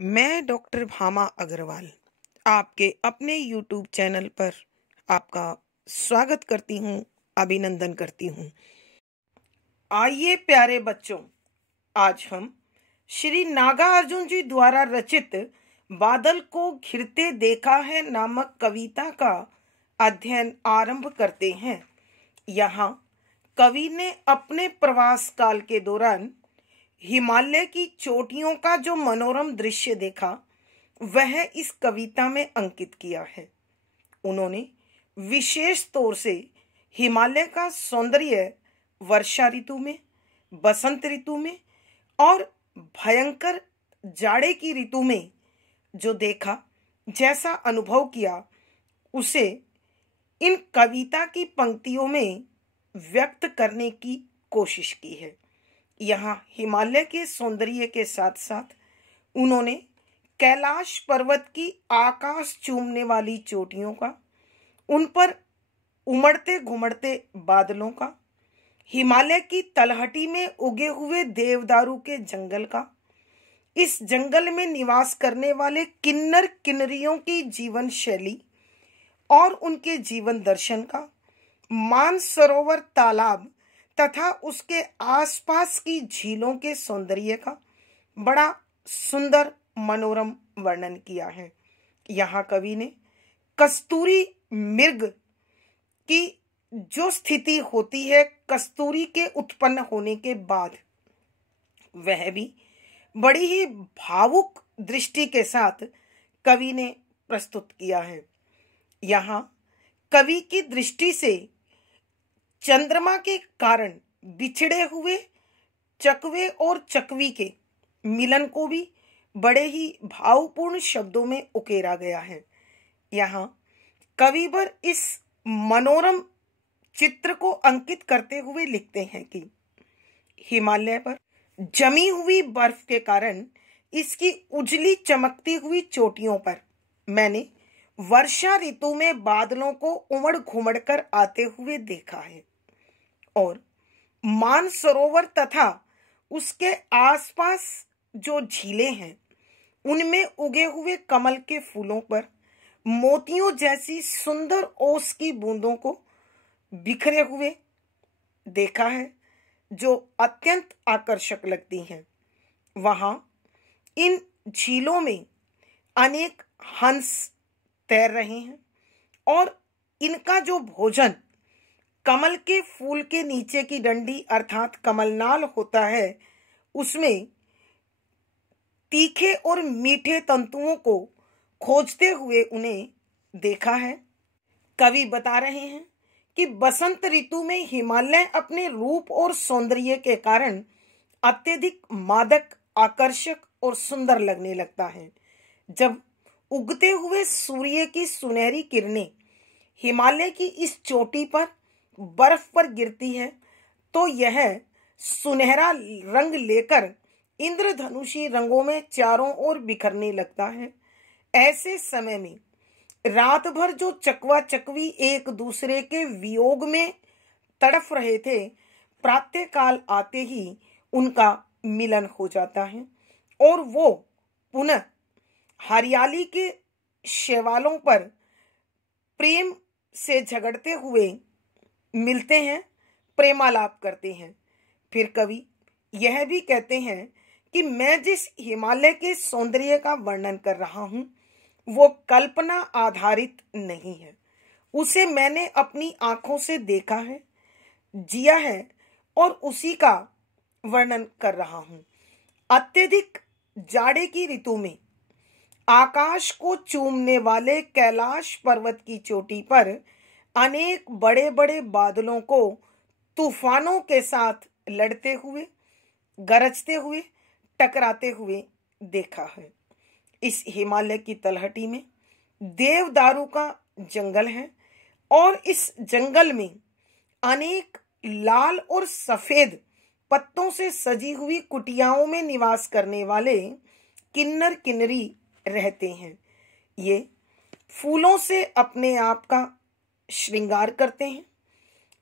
मैं डॉक्टर भामा अग्रवाल आपके अपने YouTube चैनल पर आपका स्वागत करती हूँ, अभिनंदन करती हूँ। आइए प्यारे बच्चों, आज हम श्री नागा अर्जुन जी द्वारा रचित बादल को घिरते देखा है नामक कविता का अध्ययन आरंभ करते हैं। यहाँ कवि ने अपने प्रवास काल के दौरान हिमालय की चोटियों का जो मनोरम दृश्य देखा वह इस कविता में अंकित किया है। उन्होंने विशेष तौर से हिमालय का सौंदर्य वर्षा ऋतु में, बसंत ऋतु में और भयंकर जाड़े की ऋतु में जो देखा, जैसा अनुभव किया, उसे इन कविता की पंक्तियों में व्यक्त करने की कोशिश की है। यहाँ हिमालय के सौंदर्य के साथ साथ उन्होंने कैलाश पर्वत की आकाश चूमने वाली चोटियों का, उन पर उमड़ते घुमड़ते बादलों का, हिमालय की तलहटी में उगे हुए देवदारू के जंगल का, इस जंगल में निवास करने वाले किन्नर किन्नरियों की जीवन शैली और उनके जीवन दर्शन का, मानसरोवर तालाब तथा उसके आसपास की झीलों के सौंदर्य का बड़ा सुंदर मनोरम वर्णन किया है। यहाँ कवि ने कस्तूरी मृग की जो स्थिति होती है कस्तूरी के उत्पन्न होने के बाद, वह भी बड़ी ही भावुक दृष्टि के साथ कवि ने प्रस्तुत किया है। यहाँ कवि की दृष्टि से चंद्रमा के कारण बिछड़े हुए चकवे और चकवी के मिलन को भी बड़े ही भावपूर्ण शब्दों में उकेरा गया है। यहाँ कविवर इस मनोरम चित्र को अंकित करते हुए लिखते हैं कि हिमालय पर जमी हुई बर्फ के कारण इसकी उजली चमकती हुई चोटियों पर मैंने वर्षा ऋतु में बादलों को उमड़ घुमड़ कर आते हुए देखा है और मानसरोवर तथा उसके आसपास जो झीलें हैं उनमें उगे हुए कमल के फूलों पर मोतियों जैसी सुंदर ओस की बूंदों को बिखरे हुए देखा है, जो अत्यंत आकर्षक लगती हैं। वहां इन झीलों में अनेक हंस तैर रहे हैं और इनका जो भोजन कमल के फूल के नीचे की डंडी अर्थात कमलनाल होता है, उसमें तीखे और मीठे तंतुओं को खोजते हुए उन्हें देखा है। कवि बता रहे हैं कि बसंत ऋतु में हिमालय अपने रूप और सौंदर्य के कारण अत्यधिक मादक, आकर्षक और सुंदर लगने लगता है। जब उगते हुए सूर्य की सुनहरी किरणें हिमालय की इस चोटी पर बर्फ पर गिरती है तो यह सुनहरा रंग लेकर इंद्रधनुषी रंगों में चारों ओर बिखरने लगता है। ऐसे समय में रात भर जो चकवा चकवी एक दूसरे के वियोग में तड़फ रहे थे, प्रातः काल आते ही उनका मिलन हो जाता है और वो पुनः हरियाली के शैवालों पर प्रेम से झगड़ते हुए मिलते हैं, प्रेमालाप करते हैं। फिर कवि यह भी कहते हैं कि मैं जिस हिमालय के सौंदर्य का वर्णन कर रहा हूँ वो कल्पना आधारित नहीं है, उसे मैंने अपनी आंखों से देखा है, जिया है और उसी का वर्णन कर रहा हूँ। अत्यधिक जाड़े की ऋतु में आकाश को चूमने वाले कैलाश पर्वत की चोटी पर अनेक बड़े बड़े बादलों को तूफानों के साथ लड़ते हुए, गरजते हुए, टकराते हुए देखा है। इस हिमालय की तलहटी में देवदारू का जंगल है और इस जंगल में अनेक लाल और सफेद पत्तों से सजी हुई कुटियाओं में निवास करने वाले किन्नर किन्नरी रहते हैं। ये फूलों से अपने आप का श्रृंगार करते हैं।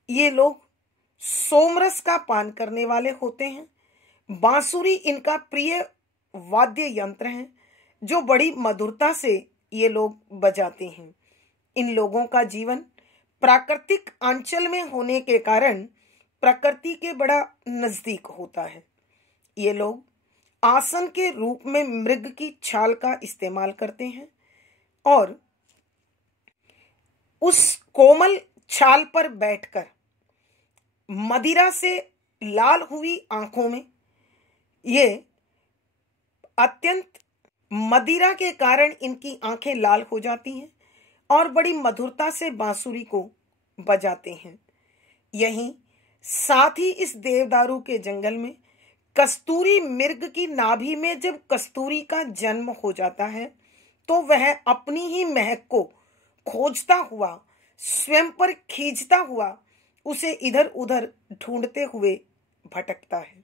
ये लोग सोमरस का पान करने वाले होते हैं। बांसुरी इनका प्रिय वाद्य यंत्र है। जो बड़ी मधुरता से ये लोग बजाते हैं। इन लोगों का जीवन प्राकृतिक अंचल में होने के कारण प्रकृति के बड़ा नजदीक होता है। ये लोग आसन के रूप में मृग की छाल का इस्तेमाल करते हैं और उस कोमल छाल पर बैठकर मदिरा से लाल हुई आंखों में, ये अत्यंत मदिरा के कारण इनकी आंखें लाल हो जाती हैं और बड़ी मधुरता से बांसुरी को बजाते हैं। यहीं साथ ही इस देवदारू के जंगल में कस्तूरी मृग की नाभि में जब कस्तूरी का जन्म हो जाता है तो वह अपनी ही महक को खोजता हुआ, स्वयं पर खींचता हुआ उसे इधर उधर ढूंढते हुए भटकता है।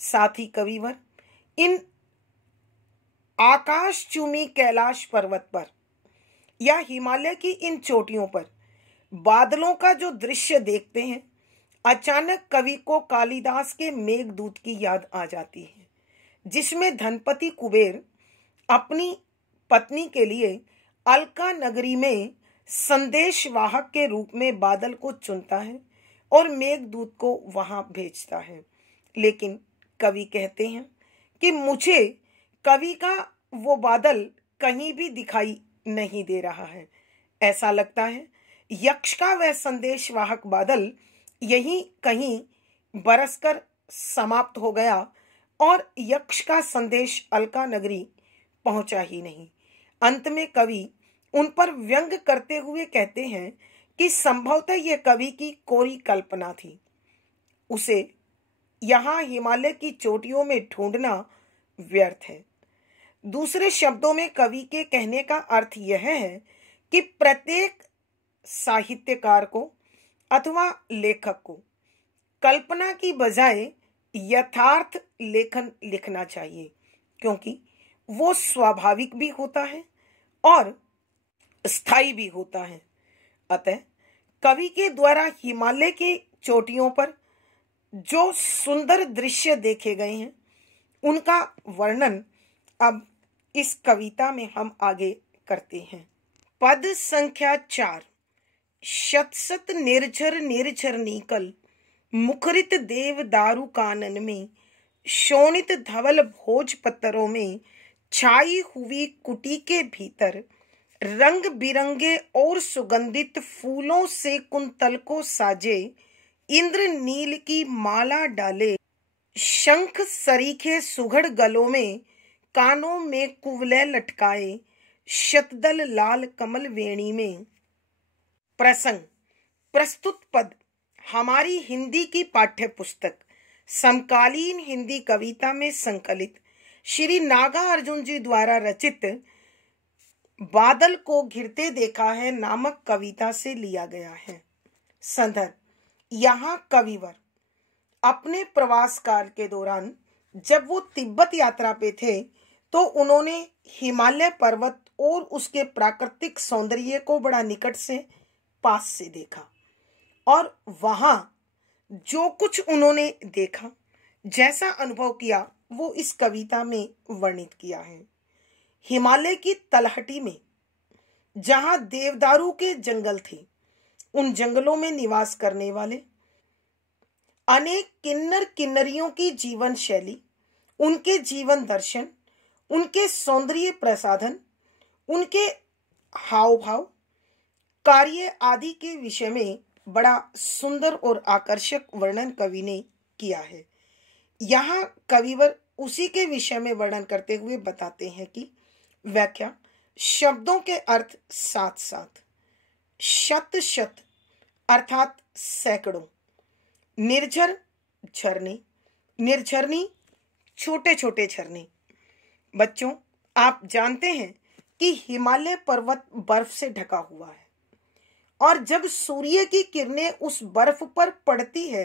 साथ ही कविवर इन आकाश चूमी कैलाश पर्वत पर या हिमालय की इन चोटियों पर बादलों का जो दृश्य देखते हैं, अचानक कवि को कालिदास के मेघदूत की याद आ जाती है, जिसमें धनपति कुबेर अपनी पत्नी के लिए अलका नगरी में संदेशवाहक के रूप में बादल को चुनता है और मेघदूत को वहां भेजता है। लेकिन कवि कहते हैं कि मुझे कवि का वो बादल कहीं भी दिखाई नहीं दे रहा है। ऐसा लगता है यक्ष का वह संदेशवाहक बादल यहीं कहीं बरसकर समाप्त हो गया और यक्ष का संदेश अलका नगरी पहुंचा ही नहीं। अंत में कवि उन पर व्यंग करते हुए कहते हैं कि संभवतः यह कवि की कोरी कल्पना थी, उसे यहाँ हिमालय की चोटियों में ढूंढना व्यर्थ है। दूसरे शब्दों में कवि के कहने का अर्थ यह है कि प्रत्येक साहित्यकार को अथवा लेखक को कल्पना की बजाय यथार्थ लेखन लिखना चाहिए, क्योंकि वो स्वाभाविक भी होता है और स्थायी भी होता है। अतः कवि के द्वारा हिमालय की चोटियों पर जो सुंदर दृश्य देखे गए हैं, उनका वर्णन अब इस कविता में हम आगे करते हैं। पद संख्या 4। शत शत निर्झर निर्झर नीकल, मुखरित देव दारू कानन में, शोणित धवल भोज पत्तरों में, छाई हुई कुटी के भीतर, रंग बिरंगे और सुगंधित फूलों से कुंतल को साजे, इंद्र नील की माला डाले, शंख सरीखे सुघड़ गलों में, कानों में कुवलय लटकाए, शतदल लाल कमल वेणी में। प्रसंग। प्रस्तुत पद हमारी हिंदी की पाठ्य पुस्तक समकालीन हिंदी कविता में संकलित श्री नागा अर्जुन जी द्वारा रचित बादल को घिरते देखा है नामक कविता से लिया गया है। संदर्भ। यहाँ कविवर अपने प्रवास काल के दौरान जब वो तिब्बत यात्रा पे थे तो उन्होंने हिमालय पर्वत और उसके प्राकृतिक सौंदर्य को बड़ा निकट से पास से देखा और वहां जो कुछ उन्होंने देखा, जैसा अनुभव किया, वो इस कविता में वर्णित किया है। हिमालय की तलहटी में जहां देवदारू के जंगल थे, उन जंगलों में निवास करने वाले अनेक किन्नर किन्नरियों की जीवन शैली, उनके जीवन दर्शन, उनके सौंदर्य प्रसाधन, उनके हाव भाव, कार्य आदि के विषय में बड़ा सुंदर और आकर्षक वर्णन कवि ने किया है। यहाँ कविवर उसी के विषय में वर्णन करते हुए बताते हैं कि व्याख्या। शब्दों के अर्थ साथ साथ। शत शत अर्थात सैकड़ों। निर्झर झरने, निर्झरनी छोटे छोटे झरने। बच्चों, आप जानते हैं कि हिमालय पर्वत बर्फ से ढका हुआ है और जब सूर्य की किरणें उस बर्फ पर पड़ती है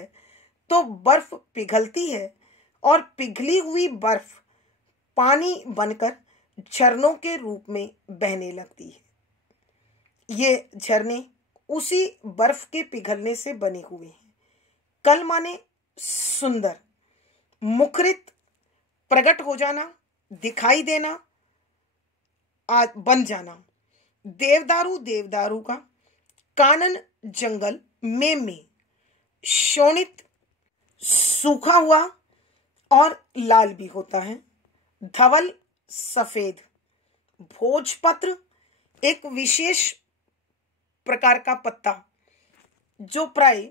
तो बर्फ पिघलती है और पिघली हुई बर्फ पानी बनकर झरनों के रूप में बहने लगती है। ये झरने उसी बर्फ के पिघलने से बने हुए हैं। कल माने सुंदर, मुखरित, प्रकट हो जाना, दिखाई देना, बन जाना। देवदारू देवदारू का, कानन जंगल में शोणित सूखा हुआ और लाल भी होता है। धवल सफेद। भोजपत्र एक विशेष प्रकार का पत्ता जो प्राय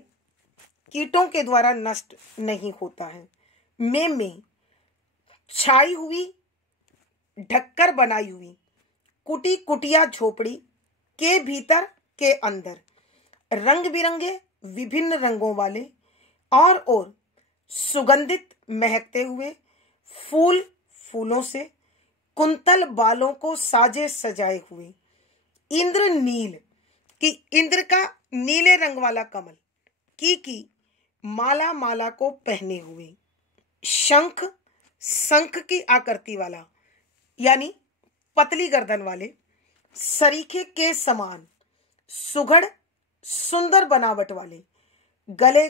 कीटों के द्वारा नष्ट नहीं होता है। में छाई हुई, ढककर बनाई हुई कुटी कुटिया झोपड़ी के भीतर के अंदर रंग बिरंगे विभिन्न रंगों वाले और सुगंधित महकते हुए फूलों से कुंतल बालों को साजे सजाए हुए इंद्र नील की, इंद्र का नीले रंग वाला कमल की माला को पहने हुए, शंख की आकृति वाला यानी पतली गर्दन वाले, सरीखे के समान सुघड़ सुंदर बनावट वाले,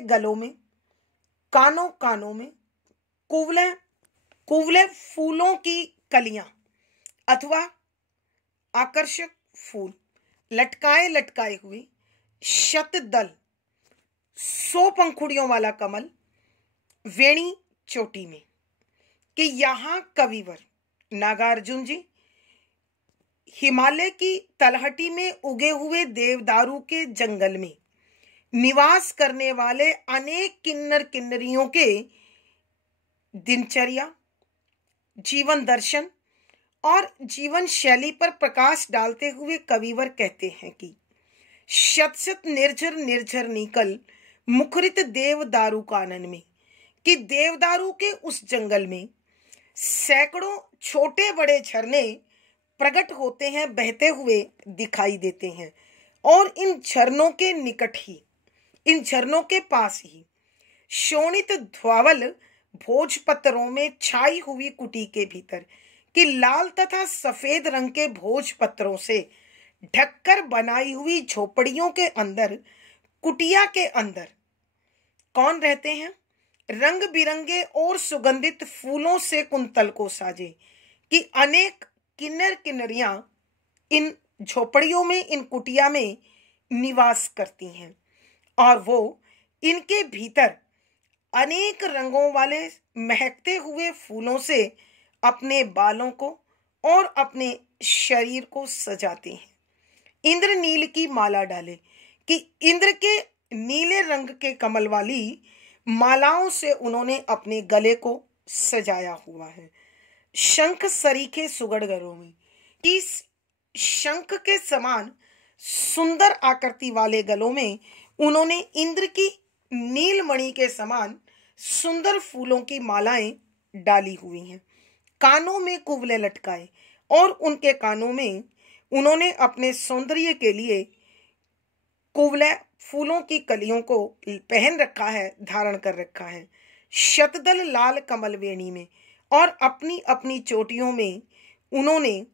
गलों में, कानों में कुवले फूलों की कलियां अथवा आकर्षक फूल लटकाए हुए, शतदल 100 पंखुड़ियों वाला कमल वेणी चोटी में। कि यहाँ कविवर नागार्जुन जी हिमालय की तलहटी में उगे हुए देवदारू के जंगल में निवास करने वाले अनेक किन्नर किन्नरियों के दिनचर्या, जीवन दर्शन और जीवन शैली पर प्रकाश डालते हुए कविवर कहते हैं कि शत निर्झर निकल मुखरित देवदारू कानन में। कि देवदारू के उस जंगल में सैकड़ों छोटे बड़े झरने प्रकट होते हैं, बहते हुए दिखाई देते हैं और इन झरनों के निकट ही, इन झरनों के पास ही शोणित ध्वावल भोजपत्रों में छाई हुई कुटी के भीतर कि लाल तथा सफेद रंग के भोजपत्रों से ढककर बनाई हुई झोपड़ियों के अंदर, कुटिया के अंदर कौन रहते हैं? रंग बिरंगे और सुगंधित फूलों से कुंतल को साजे कि अनेक किन्नर किन्नरियां इन झोपड़ियों में, इन कुटिया में निवास करती हैं और वो इनके भीतर अनेक रंगों वाले महकते हुए फूलों से अपने बालों को और अपने शरीर को सजाते हैं। इंद्र नील की माला डाले कि इंद्र के नीले रंग के कमल वाली मालाओं से उन्होंने अपने गले को सजाया हुआ है। शंख सरीखे सुगड़ गलों में, इस शंख के समान सुंदर आकृति वाले गलों में उन्होंने इंद्र की नीलमणि के समान सुंदर फूलों की मालाएं डाली हुई हैं। कानों में कुवले लटकाए और उनके कानों में उन्होंने अपने सौंदर्य के लिए कुवले फूलों की कलियों को पहन रखा है, धारण कर रखा है। शतदल लाल कमल वेणी में और अपनी अपनी चोटियों में उन्होंने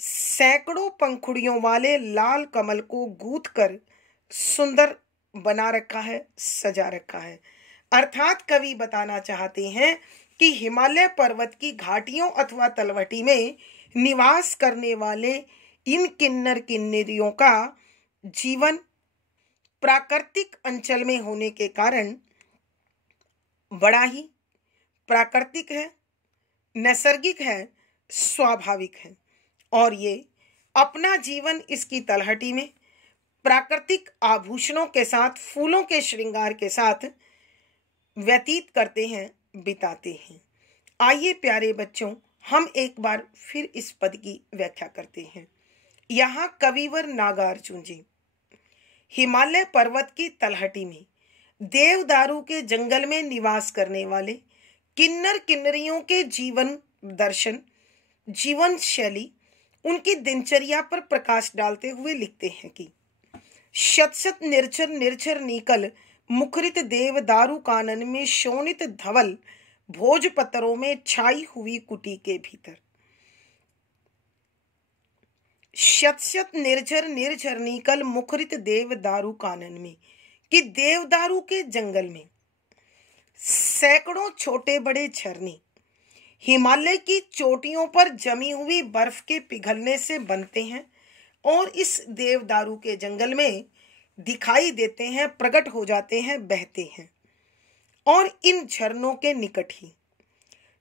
सैकड़ों पंखुड़ियों वाले लाल कमल को गूंथ कर सुंदर बना रखा है, सजा रखा है। अर्थात कवि बताना चाहते हैं कि हिमालय पर्वत की घाटियों अथवा तलवटी में निवास करने वाले इन किन्नर किन्नरियों का जीवन प्राकृतिक अंचल में होने के कारण बड़ा ही प्राकृतिक है, नैसर्गिक है, स्वाभाविक है और ये अपना जीवन इसकी तलहटी में प्राकृतिक आभूषणों के साथ, फूलों के श्रृंगार के साथ व्यतीत करते हैं, बिताते हैं। आइए प्यारे बच्चों, हम एक बार फिर इस पद की व्याख्या करते हैं। यहाँ कविवर नागार्जुन जी हिमालय पर्वत की तलहटी में देवदारू के जंगल में निवास करने वाले किन्नर किन्नरियों के जीवन दर्शन, जीवन शैली, उनकी दिनचर्या पर प्रकाश डालते हुए लिखते हैं कि शत निर्झर निकल मुखरित देवदारू कानन में शोणित धवल भोजपत्रों में छाई हुई कुटी के भीतर। शत निर्झर निकल मुखरित देवदारू कानन में कि देवदारू के जंगल में सैकड़ों छोटे बड़े झरने हिमालय की चोटियों पर जमी हुई बर्फ के पिघलने से बनते हैं और इस देवदारू के जंगल में दिखाई देते हैं, प्रकट हो जाते हैं, बहते हैं। और इन झरनों के निकट ही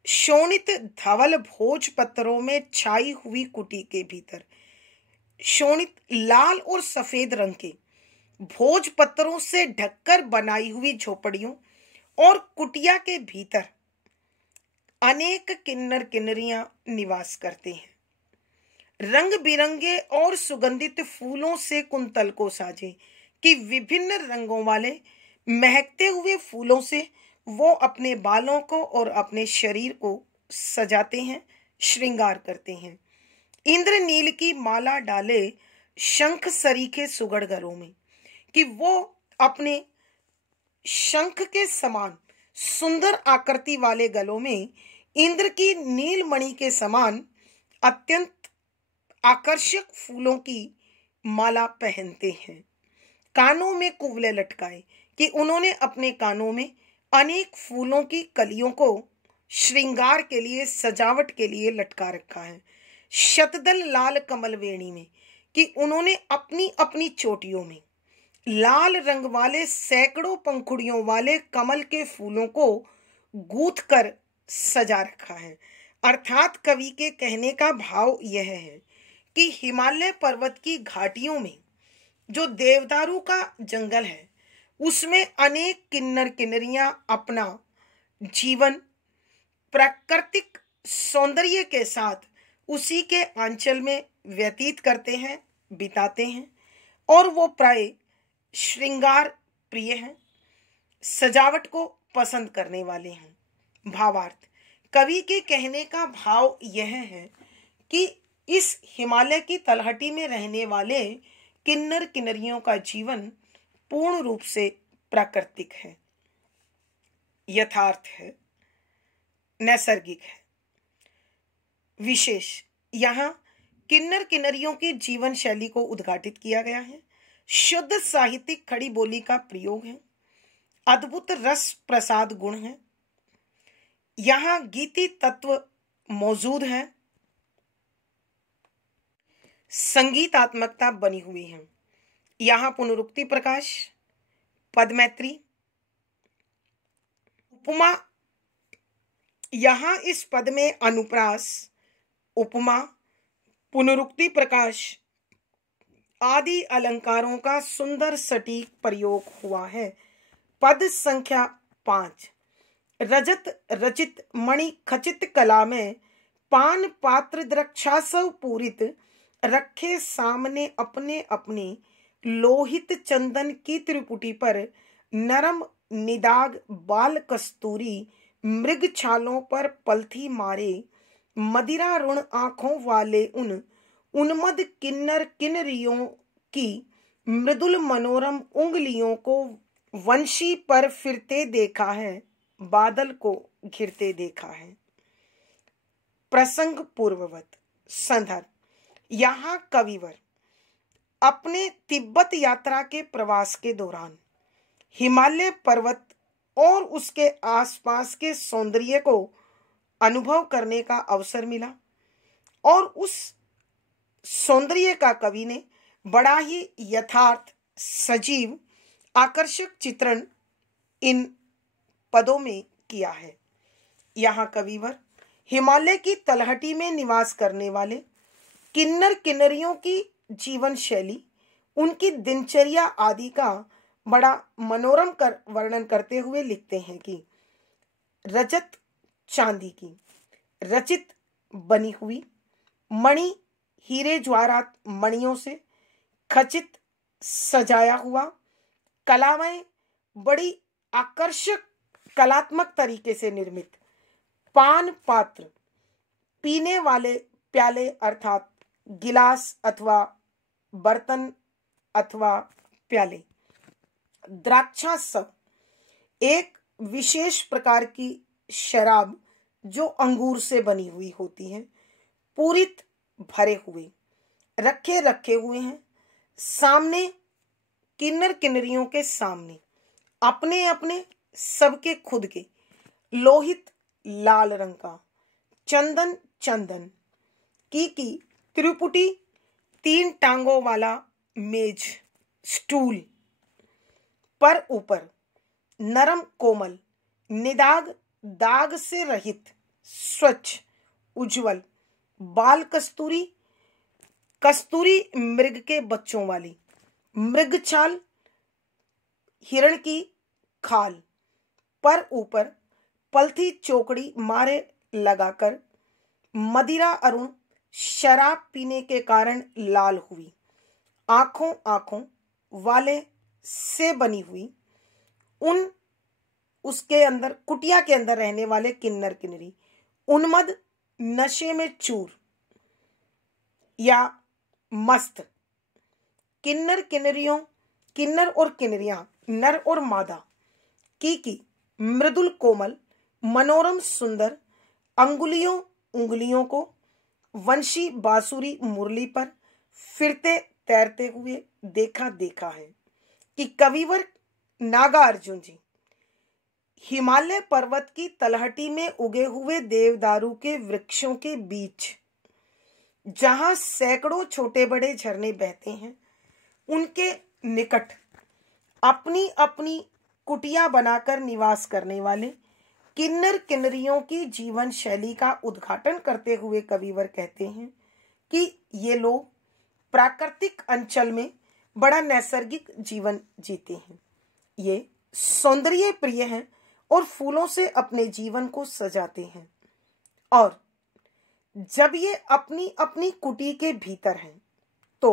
शोणित धवल भोज पत्थरों में छाई हुई कुटी के भीतर, शोणित लाल और सफेद रंग के भोज पत्थरों से ढककर बनाई हुई झोपड़ियों और कुटिया के भीतर अनेक किन्नर किन्नरियां निवास करते हैं। रंग बिरंगे और सुगंधित फूलों से कुंतल को साजे कि विभिन्न रंगों वाले महकते हुए फूलों से वो अपने बालों को और अपने शरीर को सजाते हैं, श्रृंगार करते हैं। इंद्र नील की माला डाले शंख सरीखे सुगढ़ गलों में कि वो अपने शंख के समान सुंदर आकृति वाले गलों में इंद्र की नीलमणि के समान अत्यंत आकर्षक फूलों की माला पहनते हैं। कानों में कुवले लटकाए कि उन्होंने अपने कानों में अनेक फूलों की कलियों को श्रृंगार के लिए, सजावट के लिए लटका रखा है। शतदल लाल कमल वेणी में कि उन्होंने अपनी अपनी चोटियों में लाल रंग वाले सैकड़ों पंखुड़ियों वाले कमल के फूलों को गूंथ कर सजा रखा है। अर्थात कवि के कहने का भाव यह है कि हिमालय पर्वत की घाटियों में जो देवदारू का जंगल है उसमें अनेक किन्नर किन्नरियां अपना जीवन प्राकृतिक सौंदर्य के साथ उसी के आंचल में व्यतीत करते हैं, बिताते हैं। और वो प्राय श्रृंगार प्रिय हैं, सजावट को पसंद करने वाले हैं। भावार्थ, कवि के कहने का भाव यह है कि इस हिमालय की तलहटी में रहने वाले किन्नर किन्नरियों का जीवन पूर्ण रूप से प्राकृतिक है, यथार्थ है, नैसर्गिक है। विशेष यहाँ किन्नर किन्नरियों की जीवन शैली को उद्घाटित किया गया है। शुद्ध साहित्यिक खड़ी बोली का प्रयोग है। अद्भुत रस प्रसाद गुण है। यहाँ गीति तत्व मौजूद है। संगीतात्मकता बनी हुई है। यहाँ पुनरुक्ति प्रकाश, पदमैत्री, उपमा, यहाँ इस पद में अनुप्रास, उपमा, पुनरुक्ति प्रकाश आदि अलंकारों का सुंदर सटीक प्रयोग हुआ है। पद संख्या 5। रजत रचित मणि खचित कला में पान पात्र द्रक्षासव पूरित रखे सामने अपने अपने लोहित चंदन की त्रिपुटी पर नरम निदाग बाल कस्तूरी मृग छालों पर पलथी मारे मदिरा रुण आंखों वाले उन उन्मद किन्नर किन्नरियों की मृदुल मनोरम उंगलियों को वंशी पर फिरते देखा है, बादल को घिरते देखा है। प्रसंग पूर्ववत। संदर्भ, यहाँ कविवर अपने तिब्बत यात्रा के प्रवास के दौरान हिमालय पर्वत और उसके आसपास के सौंदर्य को अनुभव करने का अवसर मिला और उस सौंदर्य का कवि ने बड़ा ही यथार्थ, सजीव, आकर्षक चित्रण इन पदों में किया है। यहाँ कविवर हिमालय की तलहटी में निवास करने वाले किन्नर किन्नरियों की जीवन शैली, उनकी दिनचर्या आदि का बड़ा मनोरम वर्णन करते हुए लिखते हैं कि रजत चांदी की रचित बनी हुई मणि हीरे ज्वारात मणियों से खचित सजाया हुआ कलाएं बड़ी आकर्षक कलात्मक तरीके से निर्मित पान पात्र पीने वाले प्याले अर्थात गिलास अथवा बर्तन अथवा प्याले, द्राक्षासव एक विशेष प्रकार की शराब जो अंगूर से बनी हुई होती है, पूरित भरे हुए रखे हुए हैं सामने किन्नर किन्नरियों के सामने अपने अपने सबके खुद के लोहित लाल रंग का चंदन चंदन की त्रिपुटी, 3 टांगों वाला मेज स्टूल पर ऊपर नरम कोमल निदाग दाग से रहित स्वच्छ उज्जवल बाल कस्तूरी कस्तूरी मृग के बच्चों वाली मृग छाल हिरण की खाल पर ऊपर पलथी चौकड़ी मारे लगाकर मदिरा अरुण शराब पीने के कारण लाल हुई आंखों आंखों वाले से बनी हुई उन उसके अंदर कुटिया के अंदर रहने वाले किन्नर किन्नरी उन्मद नशे में चूर या मस्त किन्नर किन्नरियों किन्नर और किन्नरियां नर और मादा की मृदुल कोमल मनोरम सुंदर उंगलियों को वंशी बांसुरी मुरली पर फिरते तैरते हुए देखा है कि कविवर नागार्जुन जी हिमालय पर्वत की तलहटी में उगे हुए देवदारू के वृक्षों के बीच जहां सैकड़ों छोटे बड़े झरने बहते हैं उनके निकट अपनी अपनी कुटिया बनाकर निवास करने वाले किन्नर किन्नरियों की जीवन शैली का उद्घाटन करते हुए कविवर कहते हैं कि ये लोग प्राकृतिक अंचल में बड़ा नैसर्गिक जीवन जीते हैं। ये सौंदर्य प्रिय हैं और फूलों से अपने जीवन को सजाते हैं और जब ये अपनी अपनी कुटी के भीतर हैं तो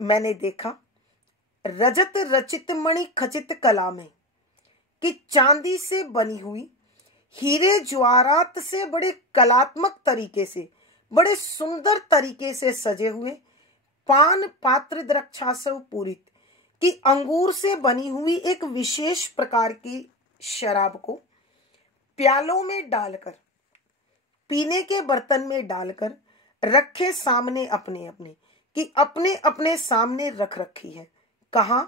मैंने देखा रजत रचित मणि खचित कला में कि चांदी से बनी हुई हीरे ज्वारात से बड़े कलात्मक तरीके से बड़े सुंदर तरीके से सजे हुए पान पात्र द्रक्षासव पूरित कि अंगूर से बनी हुई एक विशेष प्रकार की शराब को प्यालों में डालकर पीने के बर्तन में डालकर रखे सामने अपने अपने कि अपने अपने सामने रख रखी है। कहा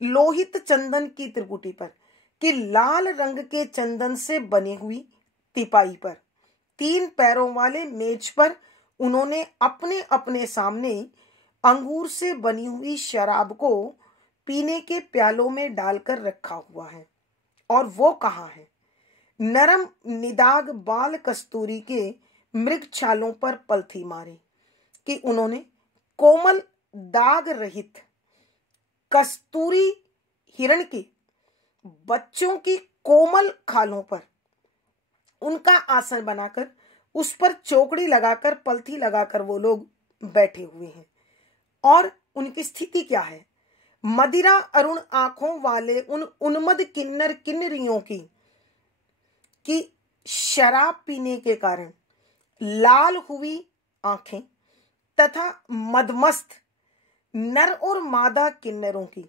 लोहित चंदन की त्रिपुटी पर कि लाल रंग के चंदन से बनी हुई तिपाई पर 3 पैरों वाले मेज पर उन्होंने अपने अपने सामने अंगूर से बनी हुई शराब को पीने के प्यालों में डालकर रखा हुआ है। और वो कहाँ है? नरम निदाग बाल कस्तूरी के मृग छालों पर पलथी मारे कि उन्होंने कोमल दाग रहित कस्तूरी हिरण के बच्चों की कोमल खालों पर उनका आसन बनाकर उस पर चौकड़ी लगाकर पलथी लगाकर वो लोग बैठे हुए हैं। और उनकी स्थिति क्या है? मदिरा अरुण आंखों वाले उन उन्मद किन्नर किन्नरियों की शराब पीने के कारण लाल हुई आंखें तथा मदमस्त नर और मादा किन्नरों की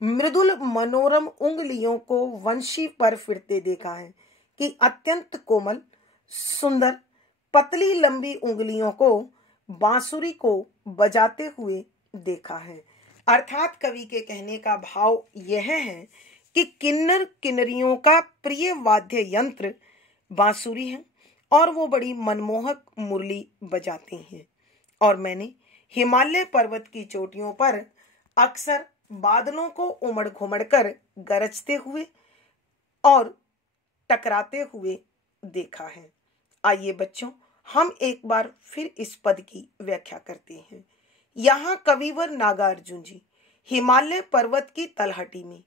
मृदुल मनोरम उंगलियों को वंशी पर फिरते देखा है कि अत्यंत कोमल सुंदर पतली लंबी उंगलियों को बांसुरी को बजाते हुए देखा है। अर्थात कवि के कहने का भाव यह है कि किन्नर किन्नरियों का प्रिय वाद्य यंत्र बांसुरी है और वो बड़ी मनमोहक मुरली बजाती हैं। और मैंने हिमालय पर्वत की चोटियों पर अक्सर बादलों को उमड़ घुमड़ कर गरजते हुए और टकराते हुए देखा है। आइए बच्चों, हम एक बार फिर इस पद की व्याख्या करते हैं। यहाँ कविवर नागार्जुन जी हिमालय पर्वत की तलहटी में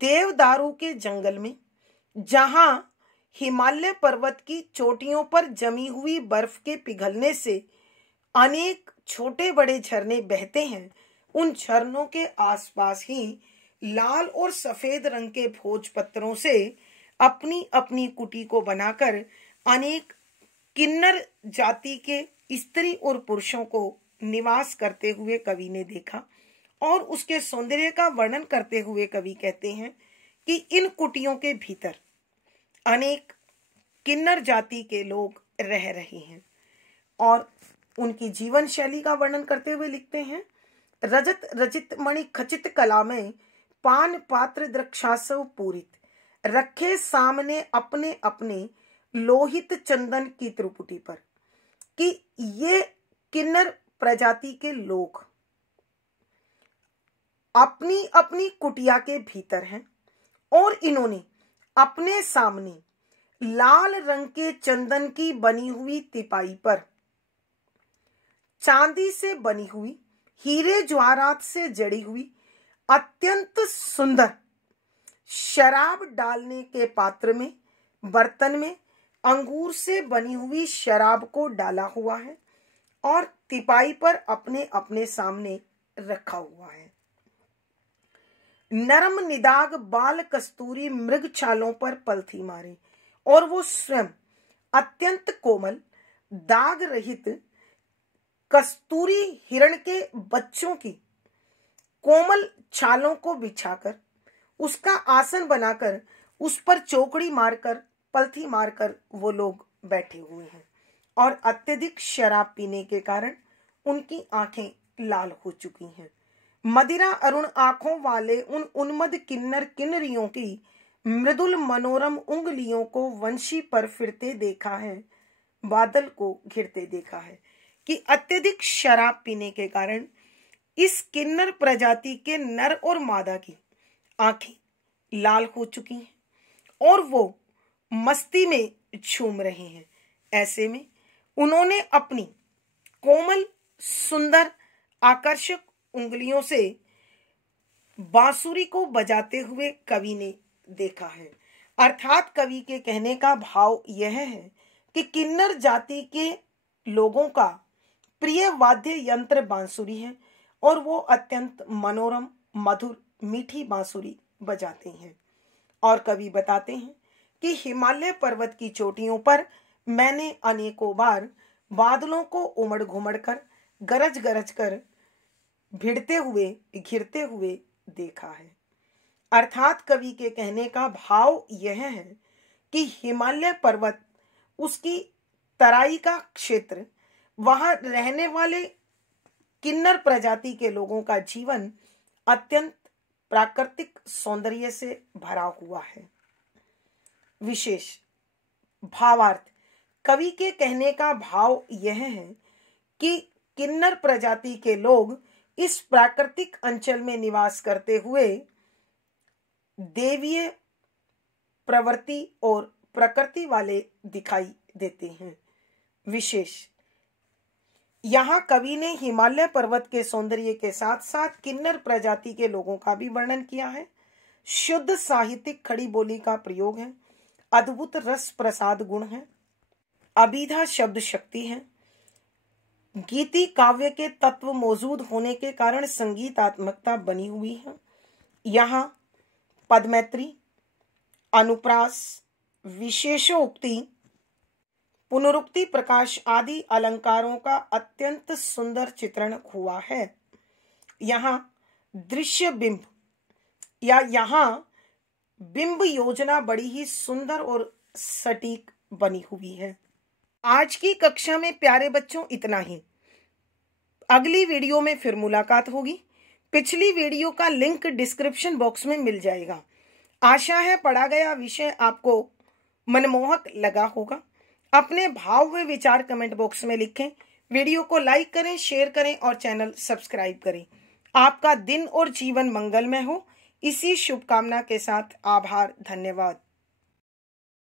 देवदारू के जंगल में जहां हिमालय पर्वत की चोटियों पर जमी हुई बर्फ के पिघलने से अनेक छोटे बड़े झरने बहते हैं, उन झरनों के आसपास ही लाल और सफेद रंग के भोजपत्रों से अपनी अपनी कुटी को बनाकर अनेक किन्नर जाति के स्त्री और पुरुषों को निवास करते हुए कवि ने देखा। और उसके सौंदर्य का वर्णन करते हुए कवि कहते हैं कि इन कुटियों के भीतर अनेक किन्नर जाति के लोग रह रहे हैं। और उनकी जीवन शैली का वर्णन करते हुए लिखते हैं, रजत रचित मणि खचित कला में पान पात्र द्रक्षासव पूरित रखे सामने अपने अपने लोहित चंदन की त्रिपुटी पर कि ये किन्नर प्रजाति के लोग अपनी अपनी कुटिया के भीतर हैं और इन्होंने अपने सामने लाल रंग के चंदन की बनी हुई तिपाई पर चांदी से बनी हुई, हीरे जवाहरात से जड़ी हुई अत्यंत सुंदर शराब डालने के पात्र में, बर्तन में अंगूर से बनी हुई शराब को डाला हुआ है और तिपाई पर अपने अपने सामने रखा हुआ है। नरम निदाग बाल कस्तूरी मृग छालों पर पलथी मारे और वो स्वयं अत्यंत कोमल दाग रहित कस्तूरी हिरण के बच्चों की कोमल छालों को बिछाकर उसका आसन बनाकर उस पर चौकड़ी मारकर पलथी मारकर वो लोग बैठे हुए हैं और अत्यधिक शराब पीने के कारण उनकी आंखें लाल हो चुकी हैं। मदिरा अरुण आंखों वाले उन उन्मद किन्नर किन्नरियों की मृदुल मनोरम उंगलियों को वंशी पर फिरते देखा है, बादल को घिरते देखा है कि अत्यधिक शराब पीने के कारण इस किन्नर प्रजाति के नर और मादा की आंखें लाल हो चुकी हैं और वो मस्ती में झूम रहे हैं। ऐसे में उन्होंने अपनी कोमल सुंदर आकर्षक उंगलियों से बांसुरी को बजाते हुए कवि ने देखा है। अर्थात कवि के कहने का भाव यह है कि किन्नर जाति के लोगों का प्रिय वाद्य यंत्र बांसुरी है और वो अत्यंत मनोरम मधुर मीठी बांसुरी बजाते हैं। और कवि बताते हैं कि हिमालय पर्वत की चोटियों पर मैंने अनेकों बार बादलों को उमड़ घुमड़ कर गरज गरज कर भिड़ते हुए घिरते हुए देखा है। अर्थात कवि के कहने का भाव यह है कि हिमालय पर्वत, उसकी तराई का क्षेत्र, वहां रहने वाले किन्नर प्रजाति के लोगों का जीवन अत्यंत प्राकृतिक सौंदर्य से भरा हुआ है। विशेष भावार्थ, कवि के कहने का भाव यह है कि किन्नर प्रजाति के लोग इस प्राकृतिक अंचल में निवास करते हुए देवीय प्रवृत्ति और प्रकृति वाले दिखाई देते हैं। विशेष, यहाँ कवि ने हिमालय पर्वत के सौंदर्य के साथ साथ किन्नर प्रजाति के लोगों का भी वर्णन किया है। शुद्ध साहित्यिक खड़ी बोली का प्रयोग है, अद्भुत रस प्रसाद गुण है, अभिधा शब्द शक्ति है, गीति काव्य के तत्व मौजूद होने के कारण संगीतात्मकता बनी हुई है। यहाँ पदमैत्री, अनुप्रास, विशेषोक्ति, पुनरुक्ति, प्रकाश आदि अलंकारों का अत्यंत सुंदर चित्रण हुआ है। यहाँ दृश्य बिंब या यहाँ बिंब योजना बड़ी ही सुंदर और सटीक बनी हुई है। आज की कक्षा में प्यारे बच्चों इतना ही। अगली वीडियो में फिर मुलाकात होगी। पिछली वीडियो का लिंक डिस्क्रिप्शन बॉक्स में मिल जाएगा। आशा है पढ़ा गया विषय आपको मनमोहक लगा होगा। अपने भाव व विचार कमेंट बॉक्स में लिखें। वीडियो को लाइक करें, शेयर करें और चैनल सब्सक्राइब करें। आपका दिन और जीवन मंगलमय हो, इसी शुभकामना के साथ आभार, धन्यवाद।